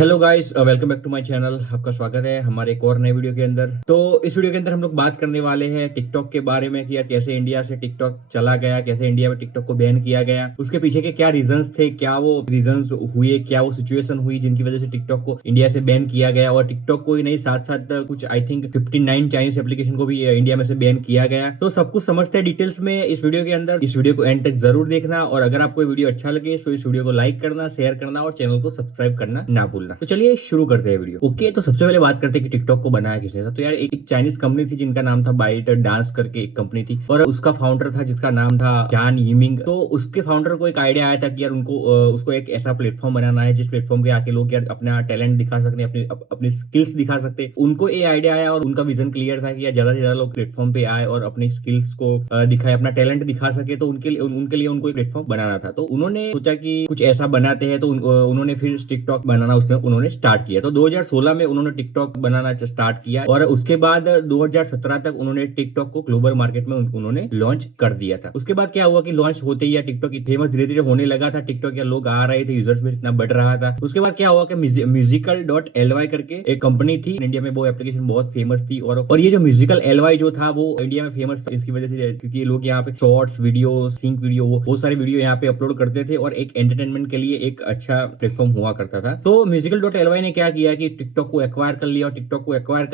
Hello guys, welcome back to my channel. आपका स्वागत है हमारे एक और नए वीडियो के अंदर। तो इस वीडियो के अंदर हम लोग बात करने वाले हैं टिकटॉक के बारे में कि यार कैसे इंडिया से टिकटॉक चला गया, कैसे इंडिया में टिकटॉक को बैन किया गया, उसके पीछे के क्या रीजंस थे, क्या वो रीजंस हुए, क्या वो सिचुएशन हुई जिनकी वजह से टिकटॉक को इंडिया से बैन किया गया। और टिकटॉक को ही नहीं, साथ साथ कुछ आई थिंक 59 चाइनीज एप्लीकेशन को भी इंडिया में से बैन किया गया। तो सब कुछ समझते हैं डिटेल्स में इस वीडियो के अंदर। इस वीडियो को एंड तक जरूर देखना, और अगर आपको वीडियो अच्छा लगे तो इस वीडियो को लाइक करना, शेयर करना और चैनल को सब्सक्राइब करना ना भूलना। तो चलिए शुरू करते हैं वीडियो। ओके, तो सबसे पहले बात करते हैं कि टिकटॉक को बनाया किसने था। तो यार एक चाइनीज कंपनी थी जिनका नाम था बाइट डांस करके एक कंपनी थी, और उसका फाउंडर था जिसका नाम था जान यिमिंग। तो उसके फाउंडर को एक आइडिया आया था कि यार उनको उसको एक ऐसा प्लेटफॉर्म बनाना है जिस प्लेटफॉर्म पे आके लोग यार अपना टैलेंट दिखा सकते, अपनी स्किल्स दिखा सकते। उनको ये आइडिया आया और उनका विजन क्लियर था कि यार ज्यादा से ज्यादा लोग प्लेटफॉर्म पे आए और अपनी स्किल्स को दिखाए, अपना टैलेंट दिखा सके। तो उनके लिए उनको एक प्लेटफॉर्म बनाना था। तो उन्होंने सोचा कि कुछ ऐसा बनाते हैं। तो उन्होंने फिर टिकटॉक बनाना उसमें उन्होंने स्टार्ट किया। तो 2016 में उन्होंने टिकटॉक बनाना स्टार्ट किया, और उसके बाद 2017 तक उन्होंने टिकटॉक को ग्लोबल मार्केट में उन्होंने लॉन्च कर दिया था। उसके बाद क्या हुआ कि लॉन्च होते ही टिकटॉक फेमस धीरे धीरे होने लगा था। टिकटॉक या लोग आ रहे थे, यूजर्स भी इतना बढ़ रहा था। उसके बाद क्या हुआ कि म्यूजिकल.ly करके एक कंपनी थी इंडिया में, वो एप्लीकेशन बहुत फेमस थी। और ये जो म्यूजिकल एलवाई जो था वो इंडिया में फेमस था इसकी वजह से, क्योंकि लोग यहाँ पे शॉर्ट्स वीडियो, सिंक वीडियो, बहुत सारे वीडियो यहाँ पे अपलोड करते थे, और एक एंटरटेनमेंट के लिए एक अच्छा प्लेटफॉर्म हुआ करता था। तो म्यूजिकल.ly ने क्या किया कि टिकटॉक को एक्वायर कर लिया, और टिकटॉक को एक्वायर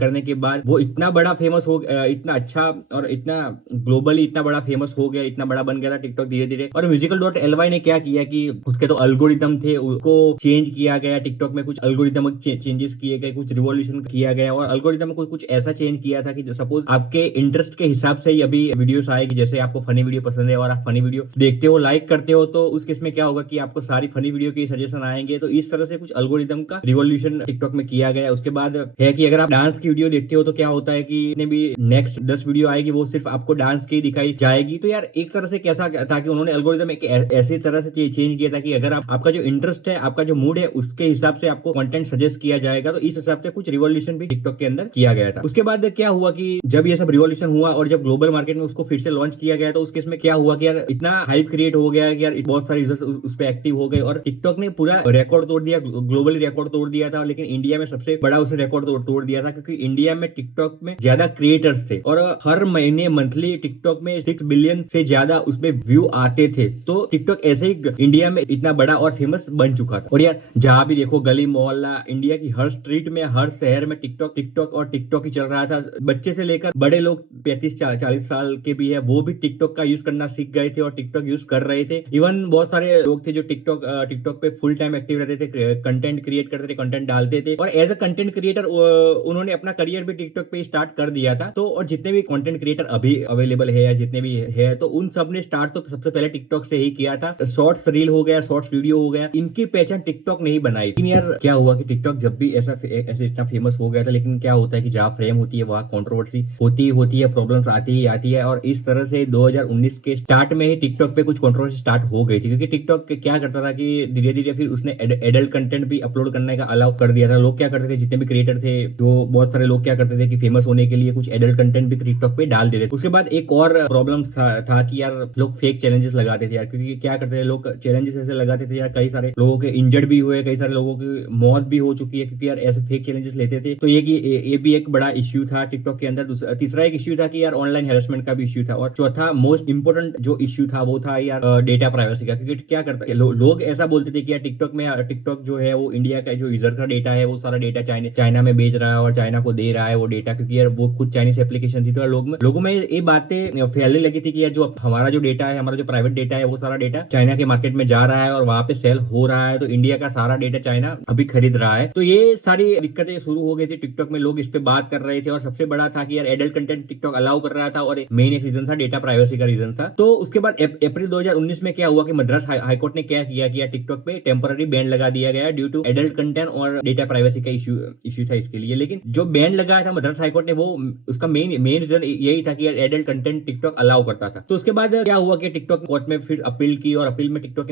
करने के बाद वो इतना बड़ा फेमस हो, इतना अच्छा और इतना ग्लोबली इतना बड़ा फेमस हो गया, इतना बड़ा बन गया था टिकटॉक धीरे धीरे। और म्यूजिकल.ly ने क्या किया कि उसके तो अल्गोरिदम थे, उसको चेंज किया गया। टिकटॉक में कुछ अल्गोरिदम चेंजेस किए गए, कुछ रिवॉल्यूशन किया गया, और अल्गोरिदम को कुछ ऐसा चेंज किया था कि सपोज आपके इंटरेस्ट के हिसाब से ही अभी वीडियोस आएगी। जैसे आपको फनी वीडियो पसंद है और आप फनी वीडियो देखते हो, लाइक करते हो, तो उस केस में क्या होगा कि आपको सारी फनी वीडियो के सजेशन आएंगे। तो इस तरह से कुछ अल्गोरिदम का रिवॉल्यूशन टिकटॉक में किया गया। उसके बाद है कि अगर आप डांस की वीडियो देखते हो तो क्या होता है कि जितने भी नेक्स्ट 10 वीडियो आएगी वो सिर्फ आपको डांस की दिखाई जाएगी। तो यार एक तरह से कैसा था कि उन्होंने एल्गोरिदम एक ऐसी तरह से चेंज किया था कि अगर आपका जो इंटरेस्ट है, आपका जो मूड है, उसके हिसाब से आपको कंटेंट सजेस्ट किया जाएगा। तो इस हिसाब से कुछ रिवॉल्यूशन भी टिकटॉक के अंदर किया गया था। उसके बाद क्या हुआ कि जब ये सब रिवॉल्यूशन हुआ और जब ग्लोबल मार्केट में उसको फिर से लॉन्च किया गया, तो उस केस में क्या हुआ कि यार इतना हाइप क्रिएट हो गया कि यार बहुत सारे यूजर्स उस पर एक्टिव हो गए, और टिकटॉक ने पूरा रिकॉर्ड तोड़ दिया, ग्लोबली रिकॉर्ड तोड़ दिया था। लेकिन इंडिया में सबसे बड़ा उसने रिकॉर्ड तोड़ दिया था, क्योंकि इंडिया में टिकटॉक में ज्यादा क्रिएटर्स थे, और हर महीने मंथली टिकटॉक में 6 बिलियन से ज्यादा उसमें व्यू आते थे। तो टिकटॉक ऐसे ही इंडिया में इतना बड़ा और फेमस बन चुका था। और यार जहां भी देखो, गली मोहल्ला, इंडिया की हर स्ट्रीट में, हर शहर में टिकटॉक टिकटॉक और टिकटॉक ही चल रहा था। बच्चे से लेकर बड़े लोग 35-40 साल के भी है, वो भी टिकटॉक का यूज करना सीख गए थे और टिकटॉक यूज कर रहे थे। इवन बहुत सारे लोग थे जो टिकटॉक पे फुल टाइम एक्टिव रहते थे, कंटेंट क्रिएट करते थे, कंटेंट डालते थे, और एज अ कंटेंट क्रिएटर उन्होंने अपना करियर भी टिकटॉक पे स्टार्ट कर दिया था। तो और जितने भी कंटेंट क्रिएटर अभी अवेलेबल है या जितने भी है, तो उन सब ने स्टार्ट तो सबसे पहले टिकटॉक से ही किया था। शॉर्ट्स रील हो गया, शॉर्ट्स वीडियो हो गया, इनकी पहचान टिकटॉक ने ही बनाई। लेकिन यार क्या हुआ कि टिकटॉक जब भी ऐसे इतना फेमस हो गया था, लेकिन क्या होता है कि जहाँ फ्रेम होती है वहाँ कंट्रोवर्सी होती है, प्रॉब्लम्स आती है। और इस तरह से 2019 के स्टार्ट में ही टिकटॉक पे कुछ कंट्रोवर्सी स्टार्ट हो गई थी, क्योंकि टिकटॉक क्या करता था कि धीरे धीरे फिर उसने एडल्ट कंटेंट भी अपलोड करने का अलाउ कर दिया था। लोग क्या करते थे, जितने भी क्रिएटर थे, जो बहुत सारे लोग क्या करते थे कि फेमस होने के लिए कुछ एडल्ट कंटेंट भी टिकटॉक पे डाल देते थे। उसके बाद एक और प्रॉब्लम था कि यार लोग फेक चैलेंजेस लगाते थे यार, क्योंकि क्या करते थे लोग, चैलेंजेस ऐसे लगाते थे यार, कई सारे लोगों के इंजर्ड भी हुए, कई सारे लोगों की मौत भी हो चुकी है, क्योंकि यार ऐसे फेक चैलेंजेस लेते थे। तो ये भी एक बड़ा इश्यू था टिकटॉक के अंदर। तीसरा एक इश्यू था कि यार ऑनलाइन हेरासमेंट का भी इश्यू था। और चौथा मोस्ट इंपोर्टेंट जो इश्यू था वो था यार डेटा प्राइवेसी का, क्योंकि क्या करता है लोग ऐसा बोलते थे कि यार टिकटॉक जो है वो इंडिया का जो यूजर का डेटा है, वो सारा डेटा चाइना में बेच रहा है और चाइना को दे रहा है वो डेटा, क्योंकि यार वो खुद चाइनीज एप्लीकेशन थी। तो लोगों में ये बातें फैलने लगी थी कि यार जो हमारा जो डेटा है, हमारा जो प्राइवेट डेटा है, वो सारा डेटा चाइना के मार्केट में जा रहा है और वहां पे सेल हो रहा है। तो इंडिया का सारा डेटा चाइना अभी खरीद रहा है। तो ये सारी दिक्कतें शुरू हो गई थी टिकटॉक में, लोग इस पे बात कर रहे थे। और सबसे बड़ा था कि यार एडल्ट कंटेंट टिकटॉक अलाउ कर रहा था, और मेन एक रीजन था डेटा प्राइवेसी का रीजन था। तो उसके बाद अप्रैल 2019 में क्या हुआ कि मद्रास हाईकोर्ट ने क्या किया कि टिकटॉक पे टेम्पररी बैन लगा दिया गया ड्यू टू एडल्ट कंटेंट और डेटा प्राइवेसी का इश्यू था इसके लिए। लेकिन जो बैन लगाया था मद्रास हाईकोर्ट ने, वो उसका मेन रीजन यही था कि यार एडल्ट कंटेंट टिकटॉक अलाउ करता था। तो उसके बाद क्या हुआ कि टिकटॉक कोर्ट में फिर अपील की, और अपील में टिकटॉक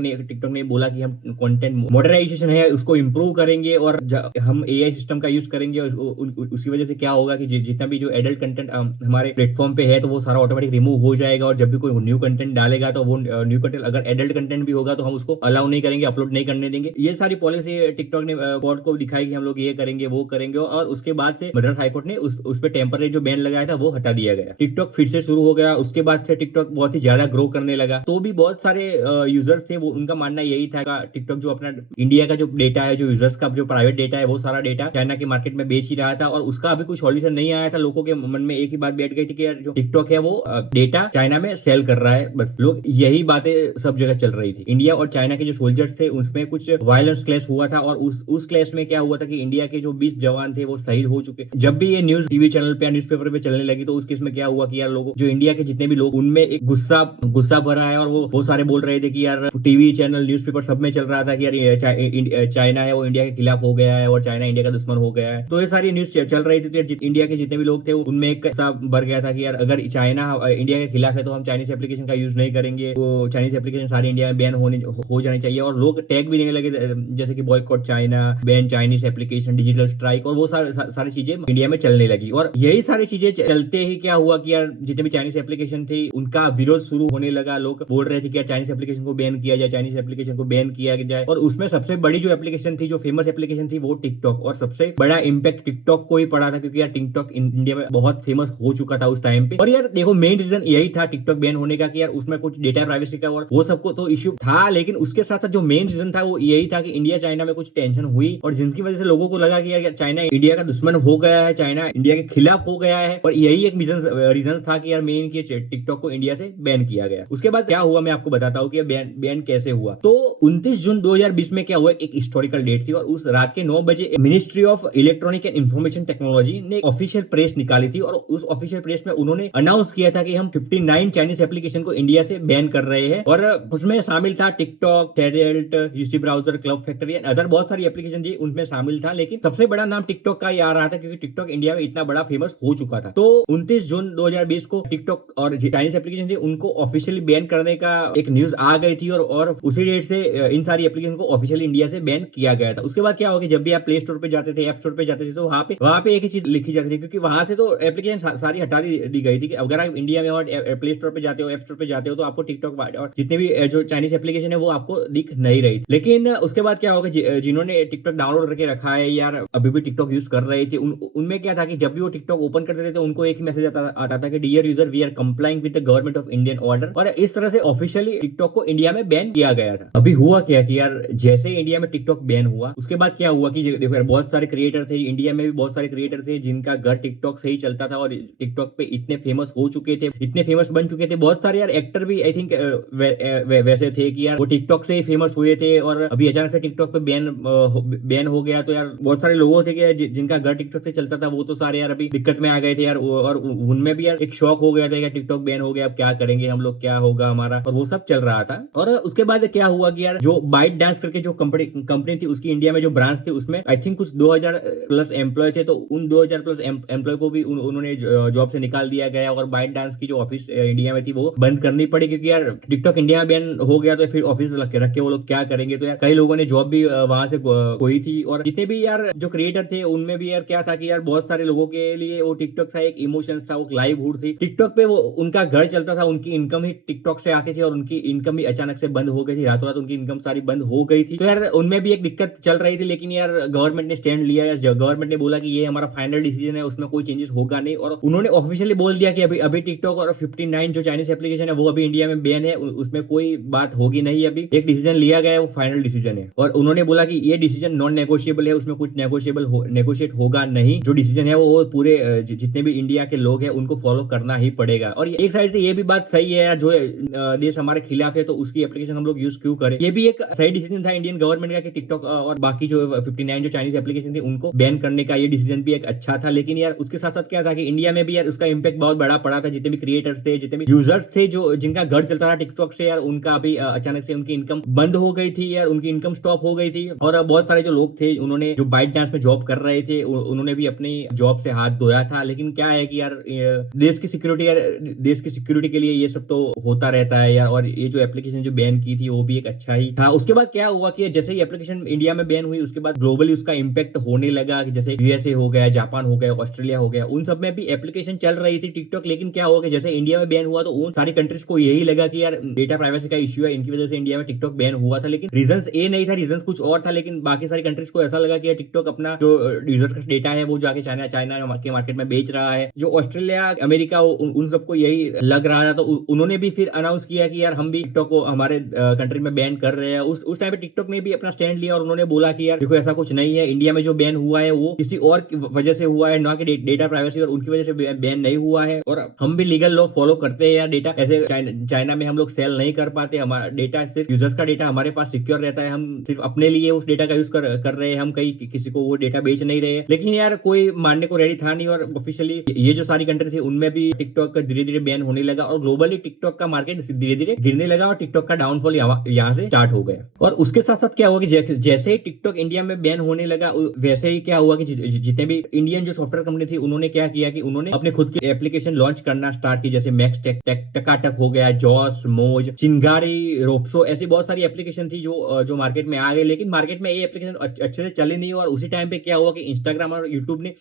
ने बोला कि हम कंटेंट मॉडराइजेशन है उसको इंप्रूव करेंगे, और हम एआई सिस्टम का यूज करेंगे। उसकी वजह से क्या होगा कि जितना भी जो एडल्ट कंटेंट हमारे प्लेटफॉर्म पे है, तो वो सारा ऑटोमेटिक रिमूव हो जाएगा। और जब भी कोई न्यू कंटेंट डालेगा, तो वो न्यू कंटेंट अगर एडल्ट कंटेंट भी होगा तो हम उसको अलाउ नहीं करेंगे, अपलोड नहीं करने देंगे। ये सारी से टिकटॉक ने कोर्ट को दिखाई कि हम लोग ये करेंगे वो करेंगे, और उसके बाद से मद्रास हाईकोर्ट ने उस पे टेम्पररी जो बैन लगाया था वो हटा दिया गया। टिकटॉक फिर से शुरू हो गया। उसके बाद से टिकटॉक बहुत ही ज्यादा ग्रो करने लगा। तो भी बहुत सारे यूजर्स थे, वो उनका मानना यही था टिकटॉक जो अपना इंडिया का जो डेटा है, जो यूजर्स का जो प्राइवेट डेटा है, वो सारा डेटा चाइना के मार्केट में बेच ही रहा था, और उसका अभी कोई सॉल्यूशन नहीं आया था। लोगों के मन में एक ही बात बैठ गई थी कि यार जो टिकटॉक है वो डेटा चाइना में सेल कर रहा है। बस लोग यही बातें सब जगह चल रही थी। इंडिया और चाइना के जो सोल्जर्स थे उसमें कुछ वायलेंस क्लैश हुआ था, और उस क्लैश में क्या हुआ था कि इंडिया के जो 20 जवान थे वो शहीद हो चुके। जब भी ये न्यूज टीवी चैनल पे, न्यूज़पेपर पे चलने लगी, तो उस केस में क्या हुआ कि यार लोगों, जो इंडिया के जितने भी लोग, उनमें एक गुस्सा भरा है, और वो सारे बोल रहे थे कि यार टीवी चैनल, न्यूज़पेपर सब में चल रहा था कि यार चाइना है वो इंडिया के खिलाफ हो गया है और चाइना इंडिया का दुश्मन हो गया है। तो ये सारी न्यूज चल रही थी। तो इंडिया के जितने भी लोग थे उनमें एक ऐसा भर गया था कि यार अगर चाइना इंडिया के खिलाफ है तो हम चाइनीज एप्लीकेशन का यूज नहीं करेंगे, तो चाइनीज एप्लीकेशन सारे इंडिया में बैन हो जानी चाहिए। और लोग टैग भी देने लगे, जैसे कि boycott China, ban Chinese application, digital strike, और वो सारी चीजें इंडिया में चलने लगी। और यही सारी चीजें चलते ही क्या हुआ कि यार जितने भी चाइनीज एप्लीकेशन थे उनका विरोध शुरू होने लगा। लोग बोल रहे थे कि यार चाइनीज एप्लीकेशन को बैन किया जाए, चाइनीज एप्लीकेशन को बैन किया जाए। और उसमें सबसे बड़ी जो एप्लीकेशन थी, जो फेमस एप्लीकेशन थी, वो टिकटॉक, और सबसे बड़ा इंपैक्ट टिकटॉक को ही पड़ा था, क्योंकि यार टिकटॉक इंडिया में बहुत फेमस हो चुका था उस टाइम पे। और यार देखो, मेन रीजन यही था टिकटॉक बैन होने का कि यार उसमें कुछ डेटा प्राइवेसी का और वो सबको तो इश्यू था, लेकिन उसके साथ साथ जो मेन रीजन था वो यही था कि इंडिया चाइना में कुछ टेंशन हुई, और जिनकी वजह से लोगों को लगा कि यार चाइना इंडिया का दुश्मन हो गया है, चाइना इंडिया के खिलाफ हो गया है। और यही एक रीजन था कि यार मेन की टिकटॉक को इंडिया से बैन किया गया। उसके बाद क्या हुआ मैं आपको बताता हूँ कि बैन कैसे हुआ। तो 29 जून 2020 में क्या हुआ, एक हिस्टोरिकल डेट थी, और उस रात के 9 बजे ministry of electronic and information technology ने ऑफिशियल प्रेस निकाली थी, और उस ऑफिशियल प्रेस में उन्होंने अनाउंस किया था कि हम 59 चाइनीज एप्लीकेशन को इंडिया से बैन कर रहे हैं। और उसमें शामिल था टिकटॉक, टेरेल्ट, UC browser, club factory and other बहुत सारी एप्लीकेशन थी उनमें शामिल था, लेकिन सबसे बड़ा नाम टिकटॉक का ही आ रहा था, क्योंकि टिकटॉक इंडिया में इतना बड़ा फेमस हो चुका था। तो 29 जून 2020 को टिकटॉक और चाइनीज एप्लीकेशन थी उनको ऑफिशियली बैन करने का एक न्यूज आ गई थी, और उसी डेट से इन सारी एप्लीकेशन को ऑफिशियली इंडिया से बैन किया गया था। उसके बाद क्या हो गया, जब भी आप प्ले स्टोर पे जाते थे, ऐप स्टोर पे जाते थे, तो वहां पे एक ही चीज लिखी जाती थी, क्योंकि वहां से तो एप्लीकेशन सारी हटा दी गई थी कि अगर आप इंडिया में और प्ले स्टोर पे जाते हो, ऐप स्टोर पे जाते हो, तो आपको टिकटॉक और जितने भी जो चाइनीज एप्लीकेशन है वो आपको दिख नहीं रही। लेकिन उसके बाद क्या होगा, जिन्होंने टिकटॉक डाउनलोड करके रखा है यार, अभी भी टिकटॉक यूज कर रहे थे, उनमें क्या था कि जब भी वो टिकटॉक ओपन करते थे तो उनको एक ही मैसेज आता था कि dear user, we are complying with the government of Indian order. और इस तरह से ऑफिशियली टिकटॉक को इंडिया में बैन किया गया था। अभी हुआ क्या कि यार जैसे इंडिया में टिकटॉक बैन हुआ, उसके बाद क्या हुआ कि देखो यार, बहुत सारे क्रिएटर थे इंडिया में भी, बहुत सारे क्रिएटर थे जिनका घर टिकटॉक से ही चलता था, और टिकटॉक पे इतने फेमस हो चुके थे, इतने फेमस बन चुके थे। बहुत सारे यार एक्टर भी आई थिंक वैसे थे कि यार वो टिकटॉक से ही फेमस हुए थे, और अभी अचानक से टिकटॉक पे बैन हो गया। तो यार बहुत सारे लोगों थे कि जिनका घर टिकटॉक से चलता था, वो तो सारे यार अभी दिक्कत में आ गए थे यार, और उनमें भी यार एक शौक हो गया था कि टिकटॉक बैन हो गया, अब क्या करेंगे हम लोग, क्या होगा हमारा, और वो सब चल रहा था। और उसके बाद क्या हुआ कि यार जो बाइट डांस करके जो कंपनी थी, उसकी इंडिया में जो ब्रांच थी, उसमें आई थिंक कुछ 2000 प्लस एम्प्लॉय थे। तो उन 2000 प्लस एम्प्लॉय को भी उन्होंने जॉब से निकाल दिया गया, और बाइट डांस की जो ऑफिस इंडिया में थी वो बंद करनी पड़ी, क्योंकि यार टिकटॉक इंडिया में बैन हो गया, तो फिर ऑफिस रख के वो लोग क्या करेंगे। तो यार कई लोगों ने जॉब भी वहां से खोई थी, और जितने भी यार जो क्रिएटर थे उनमें भी यार क्या था कि यार बहुत सारे लोगों के लिए वो टिकटॉक था, एक इमोशन था, वो लाइवहुड थी। टिकटॉक पे वो उनका घर चलता था, उनकी इनकम ही टिकटॉक से आती थी, और उनकी इनकम भी अचानक से बंद हो गई थी, रातों रात उनकी इनकम सारी बंद हो गई थी। तो यार उनमें भी एक दिक्कत चल रही थी, लेकिन यार गवर्नमेंट ने स्टैंड लिया, गवर्नमेंट ने बोला कि ये हमारा फाइनल डिसीजन है, उसमें कोई चेंजेस होगा नहीं। और उन्होंने ऑफिशियली बोल दिया कि अभी टिकटॉक और 59 जो चाइनीज एप्लीकेशन है वो अभी इंडिया में बैन है, उसमें कोई बात होगी नहीं। अभी एक डिसीजन लिया गया है, वो फाइनल डिसीजन है, और उन्होंने बोला कि ये डिसीजन नॉन नेगोशिएबल है, उसमें कुछ नेगोशिएट होगा नहीं। जो डिसीजन है वो पूरे जितने भी इंडिया के लोग हैं उनको फॉलो करना ही पड़ेगा। और एक साइड से ये भी बात सही है यार, जो देश हमारे खिलाफ है तो उसकी एप्लीकेशन हम लोग यूज क्यों करें। ये भी एक सही डिसीजन था इंडियन गवर्नमेंट का कि टिकटॉक और बाकी जो 59 जो चाइनीज एप्लीकेशन थी उनको बैन करने का, ये डिसीजन भी एक अच्छा था। लेकिन यार उसके साथ साथ क्या था कि इंडिया में भी यार उसका इंपैक्ट बहुत बड़ा पड़ा था। जितने भी क्रिएटर्स थे, जितने भी यूजर्स थे, जो जिनका घर चलता था टिकटॉक से, यार उनका अभी अचानक से उनकी इनकम बंद हो गई थी, यार उनकी इनकम स्टॉप हो गई थी। और बहुत सारे जो लोग थे उन्होंने जो बाइट डांस में जॉब कर रहे थे उन्होंने भी अपनी जॉब से हाथ धोया था। लेकिन क्या है कि यार देश की सिक्योरिटी, यार देश की सिक्योरिटी के लिए ये सब तो होता रहता है यार। और ये जो एप्लीकेशन जो बैन की थी वो भी एक अच्छा ही था। उसके बाद क्या हुआ कि जैसे ही एप्लीकेशन इंडिया में बैन हुई, उसके बाद ग्लोबली उसका इंपैक्ट होने लगा, कि जैसे यूएसए हो गया, जापान हो गया, ऑस्ट्रेलिया हो गया, उन सब में भी एप्लीकेशन चल रही थी टिकटॉक। लेकिन क्या हुआ कि जैसे इंडिया में बैन हुआ तो उन सारी कंट्रीज को यही लगा कि यार डेटा प्राइवेसी का इश्यू है, इनकी वजह से इंडिया में टिकटॉक बैन हुआ था। लेकिन रीजंस ये नहीं था, रीजंस कुछ और था, लेकिन बाकी सारी कंट्रीज को ऐसा लगा कि टिकटॉक अपना जो यूजर का डेटा है वो जाके चाइना के मार्केट में बेच रहा है। जो ऑस्ट्रेलिया, अमेरिका, उन सबको यही लग रहा था, तो उन्होंने भी फिर अनाउंस किया कि यार हम भी टिकटॉक को हमारे कंट्री में बैन कर रहे हैं। उस टाइम पे टिकटॉक ने भी अपना स्टैंड लिया और उन्होंने बोला कि यार देखो ऐसा कुछ नहीं है, इंडिया में जो बैन हुआ है वो किसी और की वजह से हुआ है, ना कि डेटा प्राइवेसी और उनकी वजह से बैन नहीं हुआ है, और हम भी लीगल लॉ फॉलो करते हैं यार। डेटा ऐसे चाइना में हम लोग सेल नहीं कर पाते, हमारा डेटा सिर्फ यूजर्स का डेटा हमारे पास सिक्योर रहता है, हम सिर्फ अपने लिए उस डेटा का यूज कर रहे हैं, हम कहीं किसी को वो डेटा बेच नहीं रहे। लेकिन यार कोई मानने को रेडी था नहीं, और ऑफिशियली ये जो सारी कंट्री थी उनमें भी टिकटॉक का धीरे धीरे बैन होने लगा, और ग्लोबली टिकटॉक का मार्केट धीरे धीरे गिरने लगा, और टिकटॉक का डाउनफॉल यहाँ से स्टार्ट हो गया। और उसके साथ साथ क्या हुआ कि जैसे ही टिकटॉक इंडिया में बैन होने लगा, वैसे ही क्या हुआ कि जितने भी इंडियन जो सॉफ्टवेयर कंपनी थी उन्होंने क्या किया कि उन्होंने अपने खुद की एप्लीकेशन लॉन्च करना स्टार्ट की, जैसे मैक्स टकाटक हो गया, जॉस, मोज, चिंगारी, रोप्सो, ऐसी बहुत सारी एप्लीकेशन थी जो मार्केट में आ गई। लेकिन मार्केट में ये एप्लीकेशन अच्छे से चली नहीं, और उसी टाइम पे क्या हुआ कि इंस्टाग्राम और यूट्यूब ने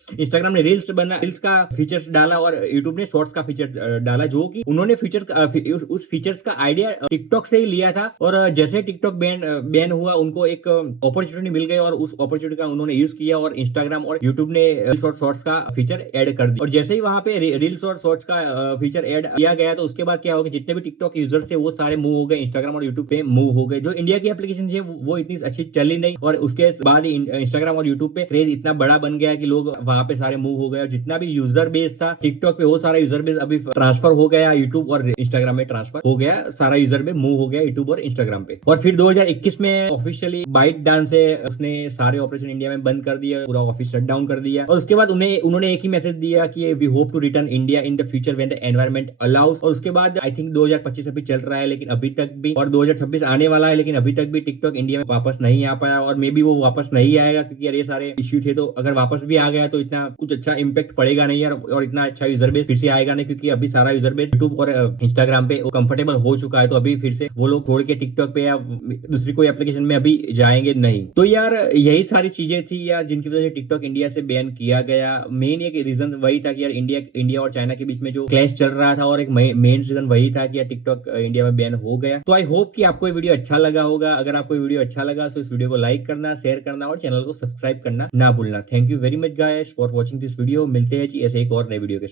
रील्स का फीचर्स डाला, और यूट्यूब ने शॉर्ट्स का फीचर डाला, जो कि उन्होंने उस फीचर्स का आइडिया टिकटॉक से ही लिया था। और जैसे टिकटॉक बैन हुआ, उनको एक अपॉर्चुनिटी मिल गई, और उस अपॉर्चुनिटी का उन्होंने यूज किया, और इंस्टाग्राम और यूट्यूब ने रील्स और शॉर्ट्स का फीचर ऐड कर दिया। और जैसे ही वहां पे रील्स और शॉर्ट्स का फीचर ऐड किया गया, तो उसके बाद क्या होगा, जितने भी टिकटॉक यूजर्स थे वो सारे मूव हो गए, इंस्टाग्राम और यूट्यूब पे मूव हो गए। जो इंडिया की एप्लीकेशन थी वो इतनी अच्छी चली नहीं, और उसके बाद इंस्टाग्राम और यूट्यूब पे क्रेज इतना बड़ा बन गया कि लोग वहां पे सारे मूव हो गए, और जितना भी यूजर बेस था टिकटॉक पे वो सारा यूजर बेस अभी ट्रांसफर हो गया यूट्यूब और इंस्टाग्राम में, ट्रांसफर हो गया, सारा यूजर बेस मूव हो गया यूट्यूब और इंस्टाग्राम पे। और फिर 2021 में ऑफिशियली बाइट डांस से उसने सारे ऑपरेशन इंडिया में बंद कर दिया, पूरा ऑफिस शट डाउन कर दिया, और उसके बाद उन्होंने एक ही मैसेज दिया कि we hope to return India in the future when the environment allows. और उसके बाद आई थिंक 2025 अभी चल रहा है, लेकिन अभी तक भी, और 2026 आने वाला है, लेकिन अभी तक भी टिकटॉक इंडिया में वापस नहीं आ पाया, और मे बी वो वापस नहीं आएगा, क्योंकि यार ये सारे इश्यू थे। तो अगर वापस भी आ गया तो इतना कुछ अच्छा इंपैक्ट पड़ेगा नहीं यार, और इतना अच्छा यूजर बेस फिर से आएगा नहीं, क्योंकि अभी सारा यूजर बेस यूट्यूब और इंस्टाग्राम पे कंफर्टेबल हो चुका है। तो अभी फिर से वो लोग छोड़ के टिकटॉक पे या दूसरी कोई एप्लीकेशन में अभी जाएंगे नहीं। तो यार यही सारी चीजें थी यार जिनकी वजह से टिकटॉक इंडिया से बैन किया गया। मेन एक रीजन वही था कि यार इंडिया और चाइना के बीच में जो क्लैश चल रहा था, और एक मेन रीजन वही था कि यार टिकटॉक इंडिया में बैन हो गया। तो आई होप कि आपको ये वीडियो अच्छा लगा होगा। अगर आपको ये वीडियो अच्छा लगा तो इस वीडियो को लाइक करना, शेयर करना और चैनल को सब्सक्राइब करना ना भूलना। Thank you very much guys for watching this video. मिलते हैं जी ऐसे एक और नए वीडियो के साथ।